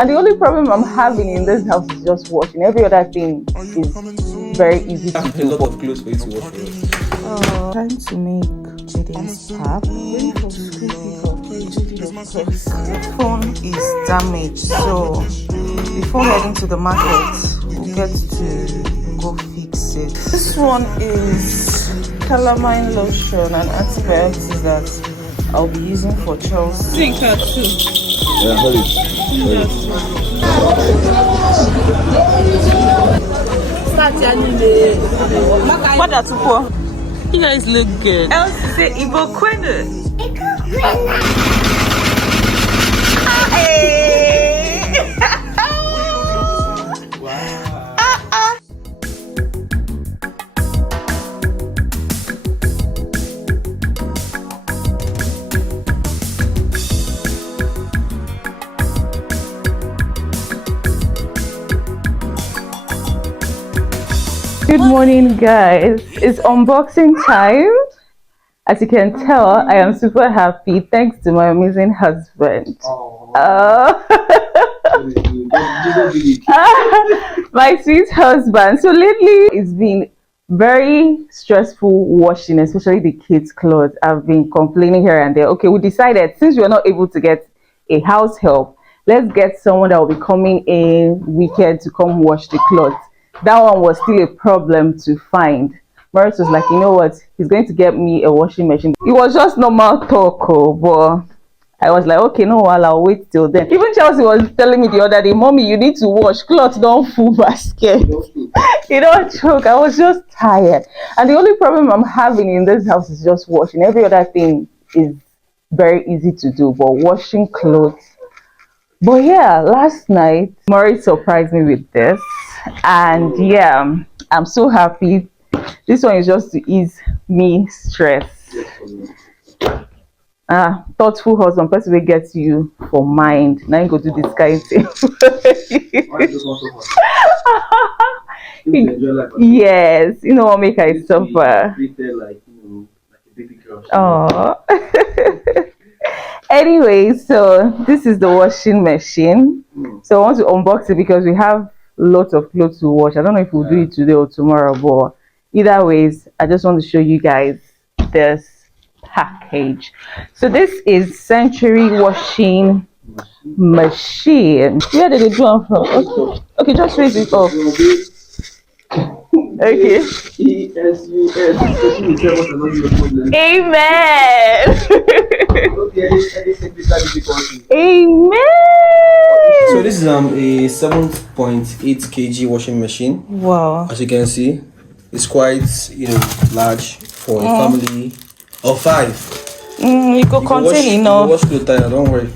And the only problem I'm having in this house is just washing. Every other thing is very easy to do. A lot of clothes for you to wash for us. Trying to make Jaden's pap. Waiting for school pickup. This phone is damaged, so before heading to the market, we'll get to go fix it. This one is calamine lotion and antibiotics that I'll be using for Chelsea. Drink her too. Yeah, hold it. What are you guys look good. Else say Ibo Kwenu. Good morning, guys. It's unboxing time. As you can tell, I am super happy thanks to my amazing husband. My sweet husband. So lately it's been very stressful washing, especially the kids' clothes. I've been complaining here and there. Okay, we decided since we are not able to get a house help, let's get someone that will be coming in weekend to come wash the clothes. That one was still a problem to find. Maurice was like, you know what, he's going to get me a washing machine. It was just normal talk, but I was like, okay, no, I'll wait till then. Even Chelsea was telling me the other day, Mommy, you need to wash clothes, don't full basket. You don't choke. I was just tired. And the only problem I'm having in this house is just washing. Every other thing is very easy to do, but washing clothes. But yeah, last night, Maurice surprised me with this. And yeah, I'm so happy. This one is just to ease me stress. Thoughtful husband, person will get you for mind. Now you go do this kind of thing. Yes, you know what make I suffer. Oh. Anyway, so this is the washing machine. So I want to unbox it because we have lots of clothes to wash. I don't know if we'll do it today or tomorrow, but either ways, I just want to show you guys this package. So this is Century washing machine. Where did it come from? Okay, just raise it up. Okay. Amen. Amen. So this is a 7.8 kg washing machine. Wow. As you can see, it's quite large for a family of 5. You could contain enough. Wash clothes, don't worry.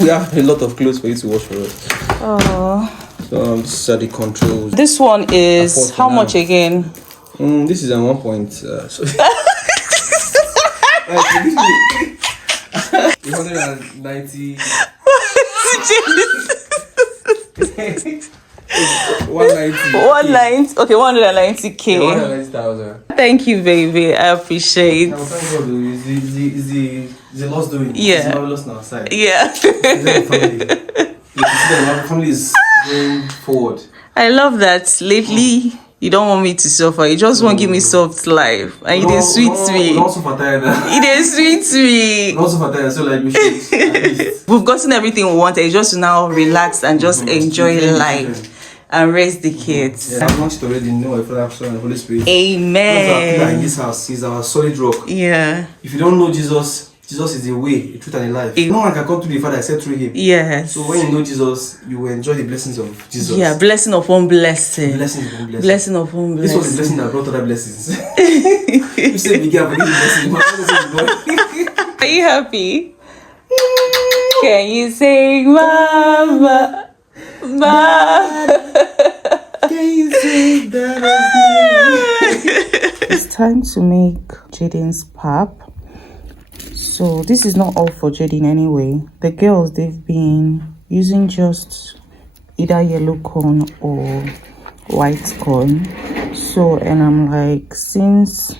We have a lot of clothes for you to wash for us. Oh. So these are the controls. This one is how much again? This is a 1 point. 190. 190. Okay, 190k. 190,000. Thank you, baby. I appreciate. Thank God, it's a lost doing. Yeah. It's marvelous on our side. Yeah. The family is going forward. I love that. Lately, you don't want me to suffer. You just want to give me soft life, and it is sweet me. Not so tired. It is sweet me. Not so tired. So like we should. At least. We've gotten everything we wanted. It's just to now relax and just enjoy life and raise the kids. Yeah, I've watched already. Know I feel Son and the Holy Spirit. Amen. In this house, He's our solid rock. Yeah. If you don't know Jesus, Jesus is the way, the truth, and the life. No one can come to the Father except through Him. Yes. So when you know Jesus, you will enjoy the blessings of Jesus. Yeah, blessing upon blessing. Blessing upon blessing. Blessing upon blessing. This was the blessing that brought other blessings. You said we get the blessing. Are you happy? Can you sing, Mama? Mama? Can you say that? It's time to make Jaden's pap. So this is not all for Jaden anyway. The girls, they've been using just either yellow corn or white corn. So, and I'm like, since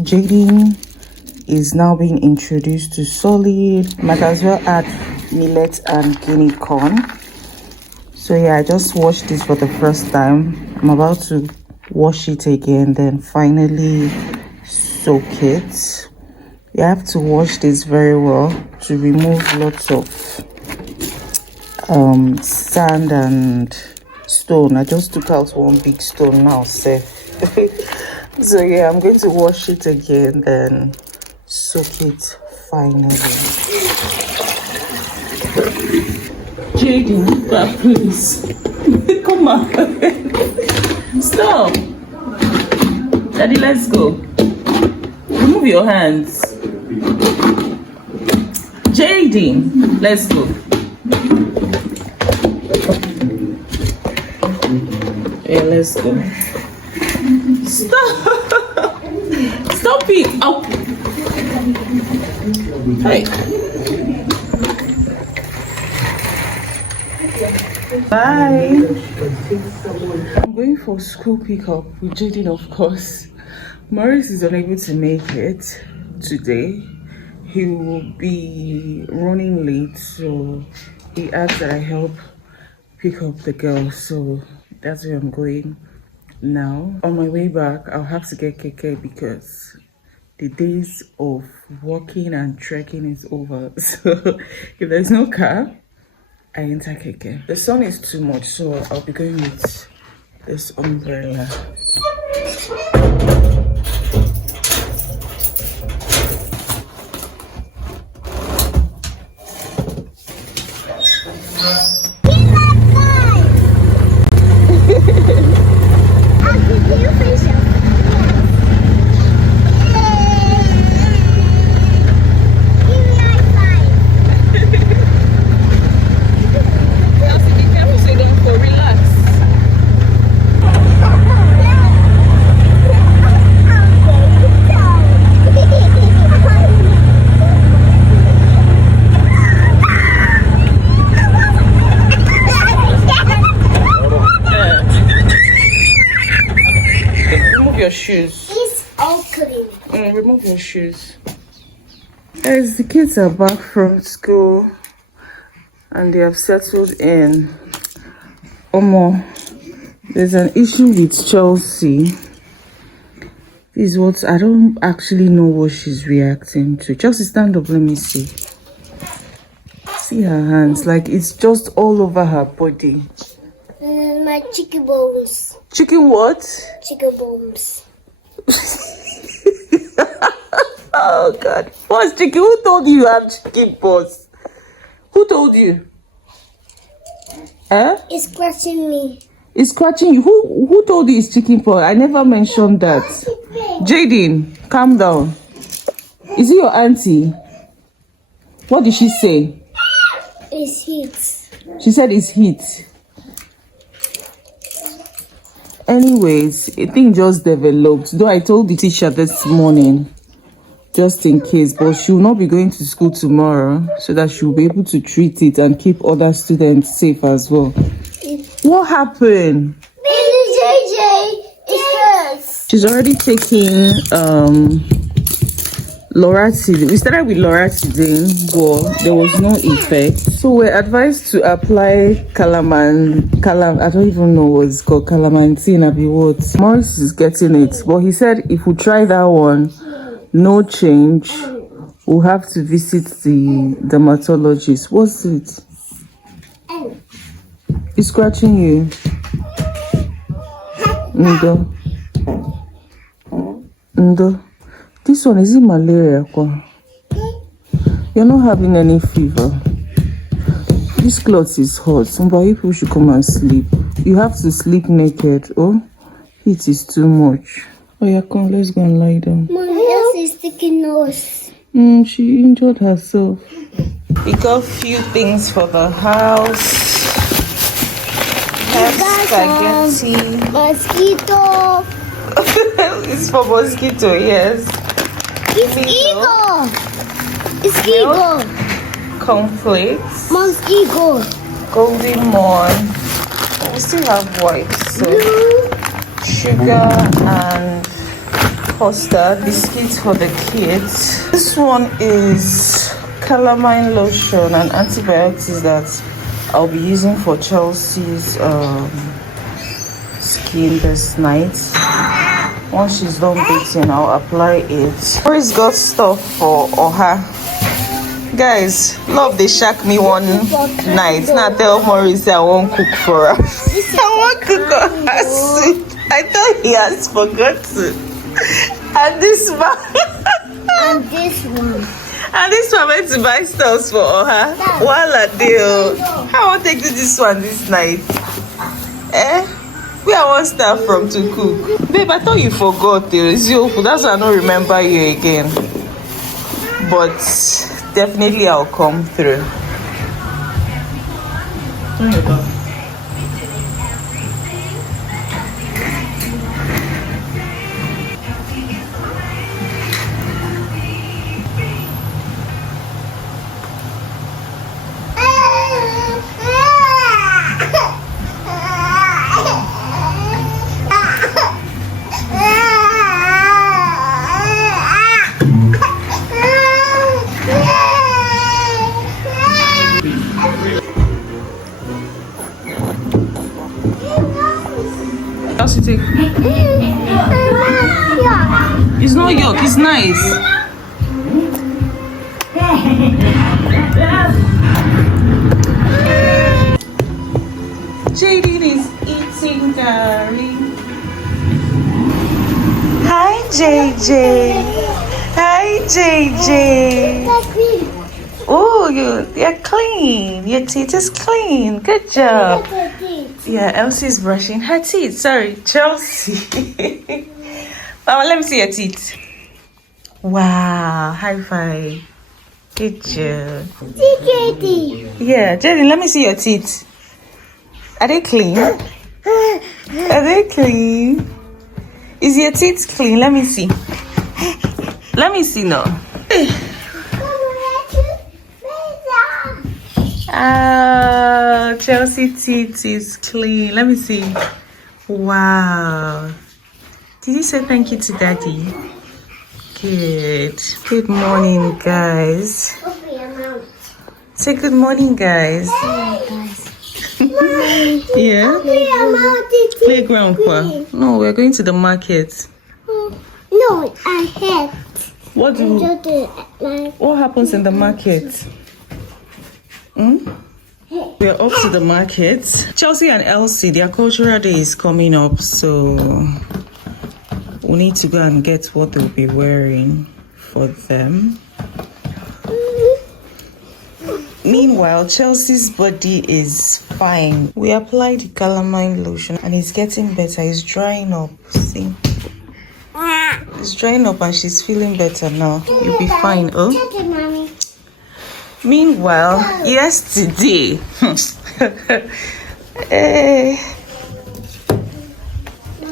Jaden is now being introduced to solid, might as well add millet and guinea corn. So yeah, I just washed this for the first time. I'm about to wash it again, then finally soak it. You have to wash this very well to remove lots of sand and stone. I just took out one big stone now, safe. So yeah, I'm going to wash it again, then soak it finally. Jaden, please. Come on. Stop. Daddy, let's go. Remove your hands. Jaden, let's go. Yeah, let's go. Stop. Stop it. Oh. Hey. Bye. I'm going for school pickup with Jaden, of course. Maurice is unable to make it today. He will be running late, so he asked that I help pick up the girl. So that's where I'm going now. On my way back, I'll have to get keke because the days of walking and trekking is over. So if there's no car, I enter keke. The sun is too much, so I'll be going with this umbrella. Your shoes. It's all clean. Remove your shoes. As the kids are back from school and they have settled in, Omo, there's an issue with Chelsea. This is what I don't actually know what she's reacting to. Chelsea, stand up, let me see. See her hands, like it's just all over her body. My chicken bones. Chicken what? Chicken bones. Oh God. What's chicken? Who told you have chicken pox? Who told you? Eh? It's scratching me. It's scratching you. Who told you it's chicken pox? I never mentioned that. Jaden, calm down. Is it your auntie? What did she say? It's heat. She said it's heat. Anyways, a thing just developed. Though I told the teacher this morning, just in case, but she will not be going to school tomorrow, so that she will be able to treat it and keep other students safe as well. What happened? Baby JJ, it hurts. She's already taking Loratidine. We started with Loratidine, but there was no effect. So we're advised to apply I don't even know what it's called, Calamantine, Abi what. Maurice is getting it, but he said if we try that one, no change, we'll have to visit the dermatologist. What's it? It's scratching you. Ndo. This one, is it malaria? You're not having any fever. This cloth is hot. Somebody people should come and sleep. You have to sleep naked. Oh, heat is too much. Oh yeah, come, let's go and lie down. Mommy, that's a sticky nose. She injured herself. We got a few things for the house. Spaghetti. Mosquito. It's for mosquito, yes. It's eagle. It's eagle. Cornflakes. Mosquito. Golden morn. We still have white, so sugar and custard. Biscuits for the kids. This one is calamine lotion and antibiotics that I'll be using for Chelsea's skin this night. Once she's done baking, I'll apply it. Maurice got stuff for Oha. Guys, love they shack me one night. Now tell Maurice I won't cook for her. I won't cook on her soup. I thought he has forgotten. And this one. And this one. And this one went to buy stuff for Oha. Wala deal. I want to take this one this night. Where I want staff from to cook. Babe, I thought you forgot. That's why I don't remember you again. But definitely I'll come through. Turn your back. How's it take? It's not yolk, it's nice. Jaden is eating curry. Hi JJ. Hi JJ. Oh, you're clean. Your teeth is clean. Good job. Yeah, Elsie's brushing her teeth. Sorry, Chelsea. Mama, let me see your teeth. Wow, high five. Good job. Yeah, Jaden, let me see your teeth. Are they clean? Are they clean? Is your teeth clean? Let me see. Let me see now. Ah, Chelsea teeth is clean. Let me see. Wow. Did you say thank you to Daddy? Good. Good morning, guys. Say good morning, guys. Yeah. Playground, pa. No, we're going to the market. No, I had. What happens in the market? We're off to the market. Chelsea and Elsie, their cultural day is coming up, so we need to go and get what they'll be wearing for them. Meanwhile, Chelsea's body is fine. We applied the calamine lotion and it's getting better. It's drying up. See? It's drying up and she's feeling better now. You'll be fine, oh? Meanwhile, yesterday,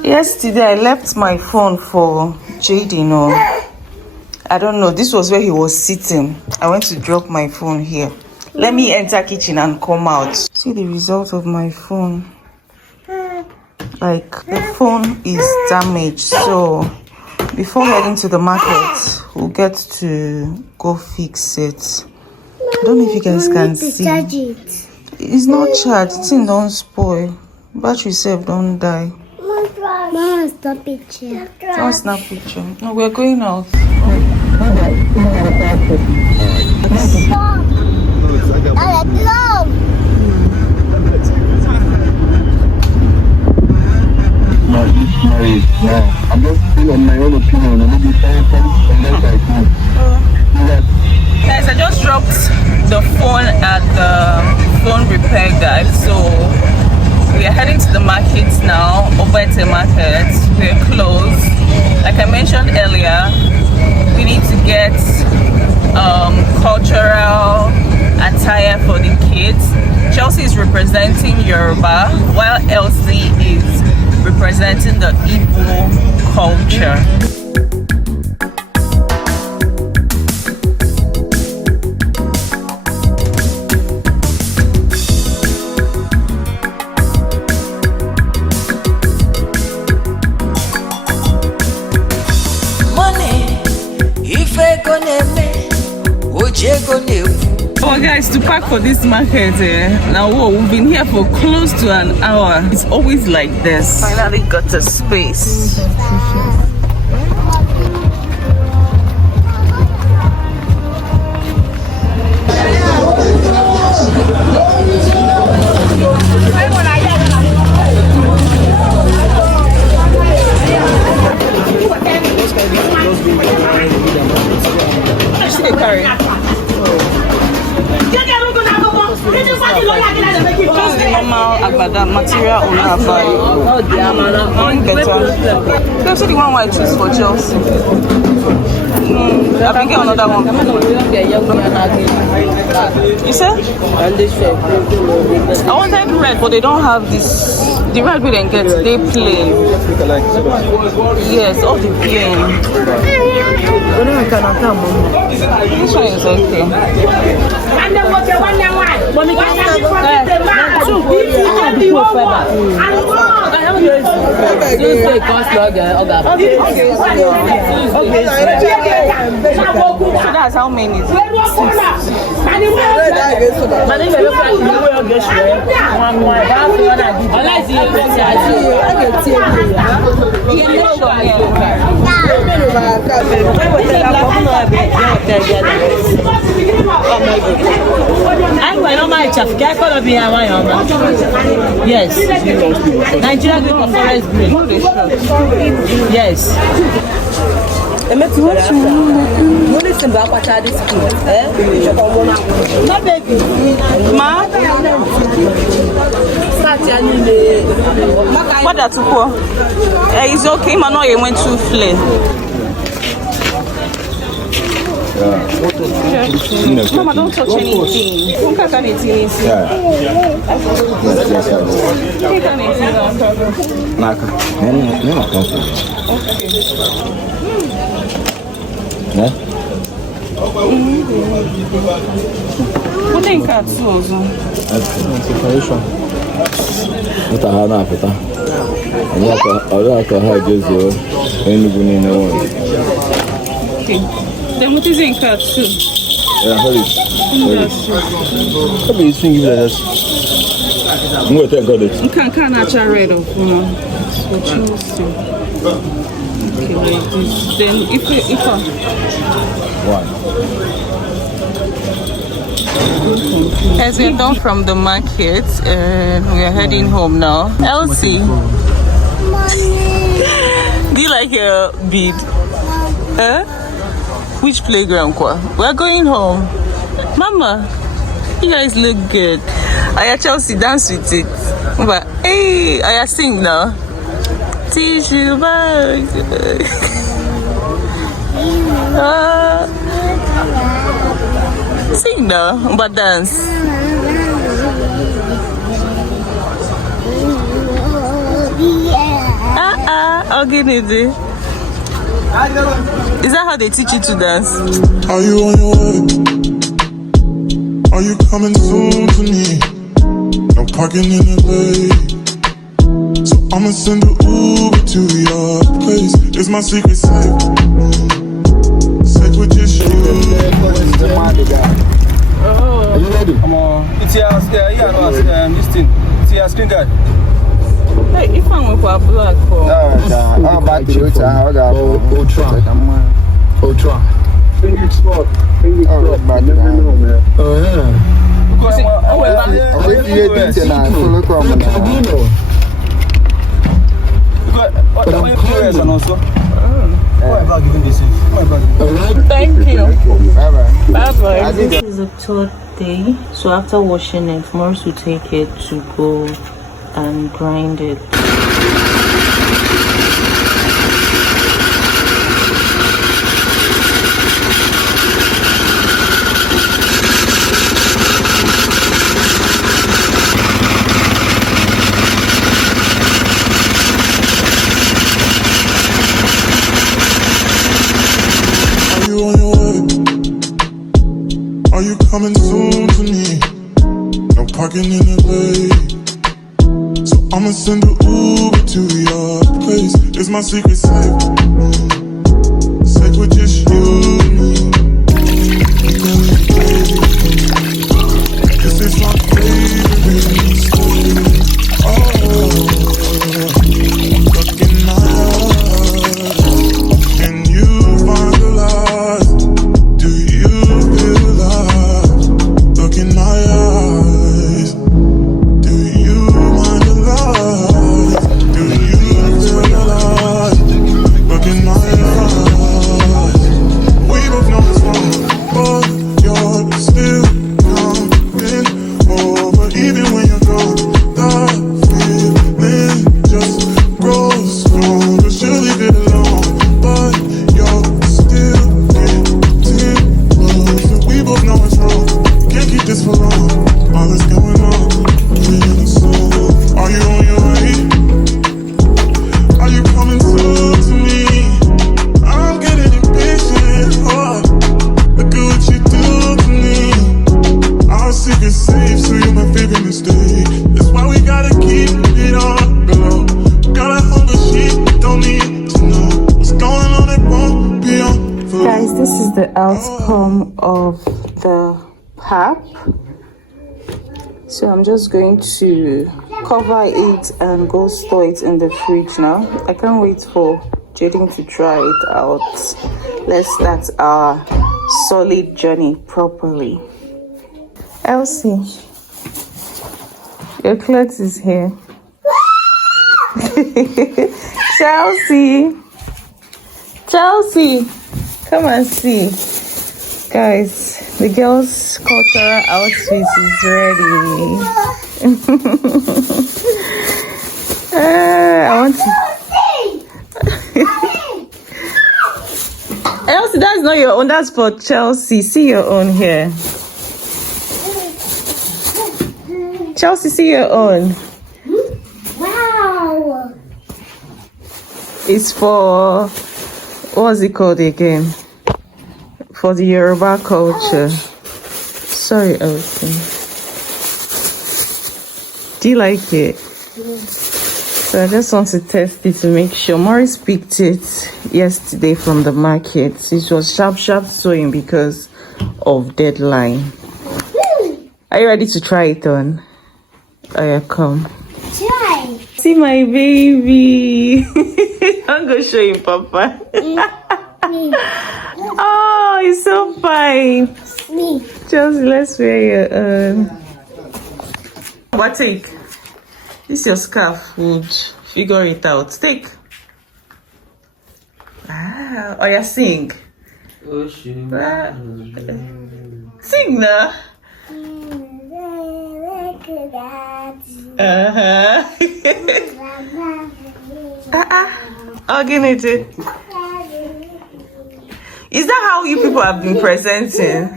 yesterday I left my phone for Jaden. I don't know. This was where he was sitting. I went to drop my phone here. Let me enter kitchen and come out. See the result of my phone. Like the phone is damaged. So before heading to the market, we'll get to go fix it. I don't know if you guys can see. It's not charged. It's in don't spoil. Battery safe don't die. Mama, stop picture. Don't snap picture. No, we're going out. I'm just still on my own opinion. Guys, I just dropped the phone at the phone repair guy, so we are heading to the market now. Over at the market, we're closed. Like I mentioned earlier, we need to get cultural attire for the kids. Chelsea is representing Yoruba, while Elsie is representing the Igbo culture. Money, if I gonna make, would you gonna Oh guys, to pack for this market now we've been here for close to an hour. It's always like this. Finally got a space. Just the normal agbada material only better. That's the one I choose for Chelsea. I can get another one. You said? I wanted red, but they don't have this. The red we didn't get, they plain. Yes, all the plain. This one is okay. So that's how many is it? Yes. Nigeria Greek of Forest Green. Yes. My baby. Ma? What that's for? It's okay, man. No, you went too flare. Mama, don't touch anything. Don't cut anything. What think I also? What a hana peta. And yet, I had just Enugu in the one. Okay. Then what is in cut too? Yeah, hold it. What do you think you guys? I'm going to take God. You can't natural red of so choose to. Okay, like this. Then if One. as we're done from the market and we are heading home now. Elsie, do you like your bead? Huh? Which playground? We're going home. Mama, you guys look good. I Chelsea dance with it. But hey, I sing now. Tissue bag. Sing now, but dance. I'll get it. Is that how they teach you to dance? Are you on your way? Are you coming soon to me? No parking in LA, so I'ma send an Uber to your place. It's my secret safe. Safe with just you. Are you ready? Come on. It's your this thing. It's your screen guard. Hey, if I'm with a black for How about you? I got Ultra. Finger spot. Finger spot. Oh, yeah. If you get it, I'm full of crumb. Thank you. Bye-bye. This is the third day. So after washing it, Morris will take it to go and grind it. Are you on your way? Are you coming soon to me? No parking in LA, so I'ma send an Uber to your place. It's my secret safe. Safe with just you and me. You can leave, baby. the outcome of the pap. So I'm just going to cover it and go store it in the fridge now. I can't wait for Jaden to try it out. Let's start our solid journey properly. Elsie, your clothes is here. Chelsea, come and see. Guys, the girls' cultural outfit is ready. I want to. Elsie, that's not your own. That's for Chelsea. See your own here. Chelsea, see your own. Wow. It's for, what's it called again? For the Yoruba culture. Sorry, Elsie. Do you like it? So I just want to test it to make sure. Maurice picked it yesterday from the market. It was sharp sewing because of deadline. Are you ready to try it on? Oh yeah, come. Try. See my baby. I'm gonna show him, Papa. Oh, he's so fine. Me. Chelsea, let's wear your What take? This your scarf would figure it out. Take. Ah, oh yeah, sing. Sing now. Organize. Is that how you people have been presenting?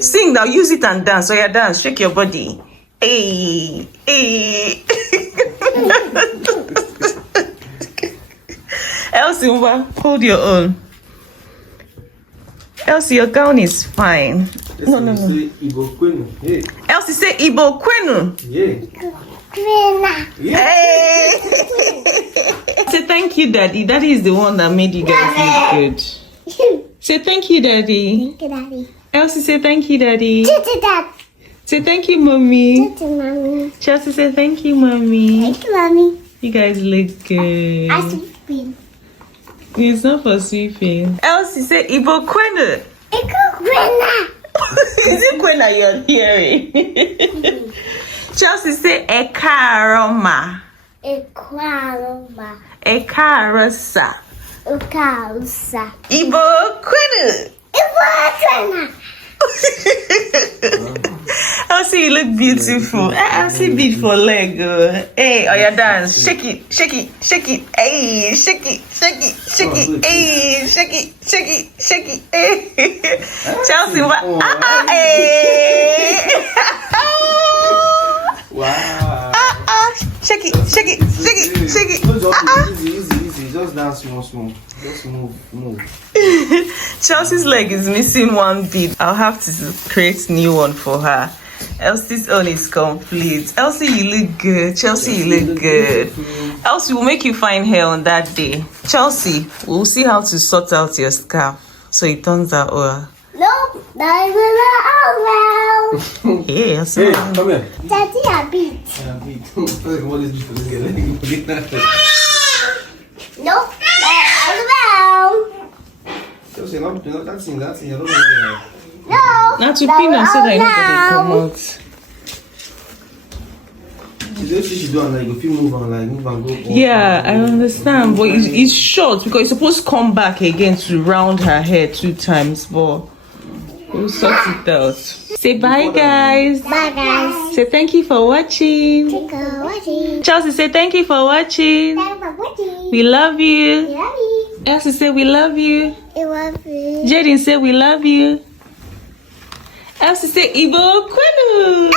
Sing now, use it and dance. So yeah, dance, shake your body. Hey, hey. Elsie, hold your own. Elsie, your gown is fine. No. Elsie, say Igbo Kwenu. Hey. Say thank you, Daddy. Daddy is the one that made you guys look good. Say thank you, Daddy. Thank you, Daddy. Elsie, say thank you, Daddy. Thank you, Dad. Say thank you, Mommy. Thank you, Mommy. Chelsea, say thank you, Mommy. Thank you, Mommy. You guys look good. I sleeping. It's not for sweeping. Elsie, say Igbo Kwenu. Is it Kwena you're hearing? Chelsea, say Ekaroma. Equaloma. Ekarosa. Ukalsa. Igbo Kwenu. Equalona. Elsie, you look beautiful. Elsie beat for leg. Hey, oh yeah, dance. Shake it, shake it, shake it. Hey, shake it, shake it, shake it. Hey, shake it, shake it, shake it. Hey. Chelsea, what? Hey. Wow. Shake it, shake it, shake it, shake it. Easy. Just dance small. Just move. Chelsea's leg is missing one bead. I'll have to create new one for her. Elsie's own is complete. Elsie, you look good. Chelsea, you look good. Elsie, will make you fine hair on that day. Chelsea, we'll see how to sort out your scarf so it turns out well. Nope. That is all well. Yeah, Hey, come here. Daddy, a beat. What is this? Nope. That is well. Chelsea, that's in. I don't know. No. now to pin am so that nobody come out. She do and like if you move and go. Yeah, I understand, but it's short because it's supposed to come back again to round her hair 2 times, but we'll sort it out. Say bye, guys. Bye, guys. Say thank you for watching. Thank you for watching. Chelsea, say thank you for watching. Thank you for watching. We love you. We love you. Elsie, say we love you. We love you. Jaden, say we love you. Elsie, say Igbo Kwenu.